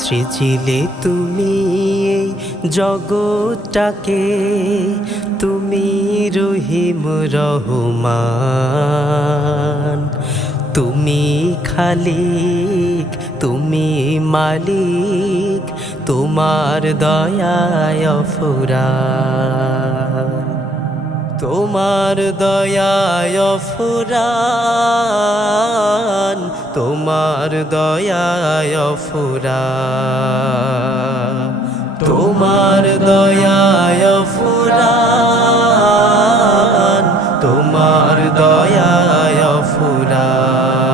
সৃজিলে তুমি এই জগৎটাকে, তুমি রহিম রহমান, তুমি খালিক, তুমি মালিক, তোমার দয়ায় অফুরান, তোমার দয়ায় অফুরান, তোমার দয়ায় অফুরান, তোমার দয়ায় অফুরান, তোমার দয়ায় অফুরান।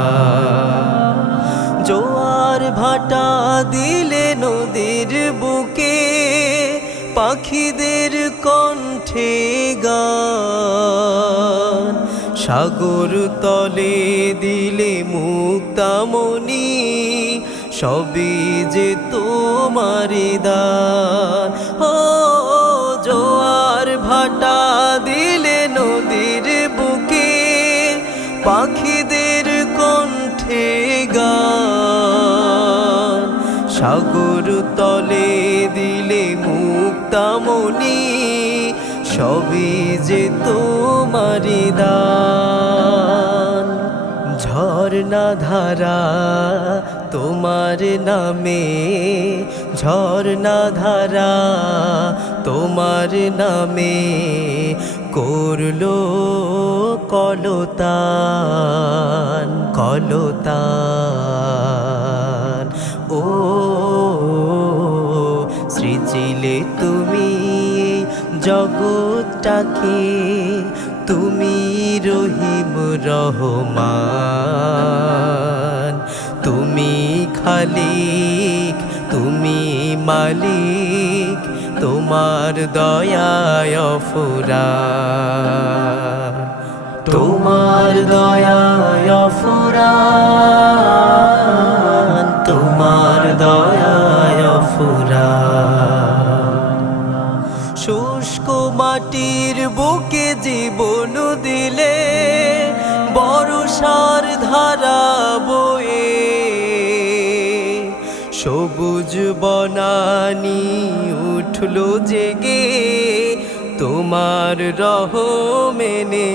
জোয়ার ভাটা দিলে নদীর বুকে, পাখিদের কণ্ঠে গান, সাগর তলে দিলে মুক্তামণি, সবই যে তোমারি দান। ও জোয়ার ভাটা দিলে নদীর বুকে, পাখিদের কণ্ঠে গান, সাগর তলে দিলে মুক্তামণি, সবই যে তোমারি দান। ঝরনা ধারা তোমার নামে, ঝরনা ধারা তোমার নামে, করলো কলতান, কলতান। ও সৃজিলে তুমি জগৎটাকে, তুমি রহিম রহমান, তুমি খালিক, তুমি মালিক, তোমার দয়ায় অফুরান, তোমার দয়ায় অফুরান, তোমার দয়ায় অফুরান। শুষ্ক মাটির বুকে জীবন দিলে, বর্ষার ধারা বয়ে, সবুজ বনানি উঠলো জেগে, তোমার রহমেনে।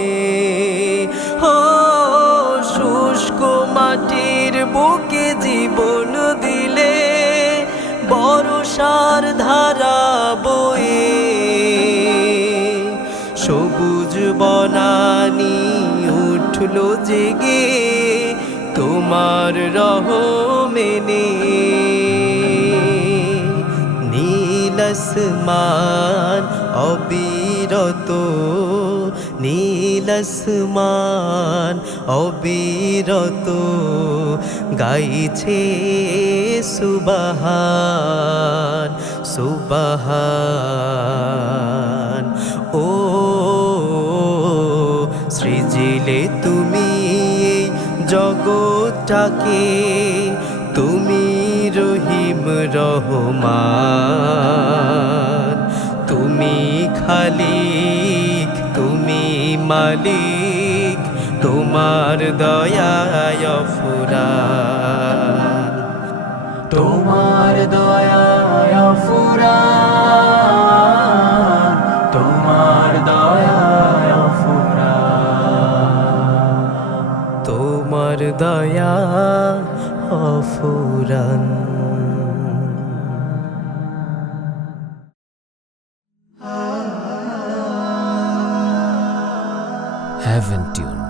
ও শুষ্ক মাটির বুকে জীবন দিলে, বর্ষার ধারা বয়ে, সবুজ বনানি উঠলো জেগে, তোমার রহমেনে। নীল আসমান অবিরত, নীল আসমান অবিরত, গাইছে সুবহান, সুবহান। ও সৃজিলে তুমি জগৎটাকে, তুমি রহিম রহমান, তুমি খালিক, তুমি মালিক, তোমার দয়ায় অফুরান, তোমার দয়ায় অফুরান, তোমার দয়ায় অফুরান, তোমার দয়া অফুরান। Heaven Tune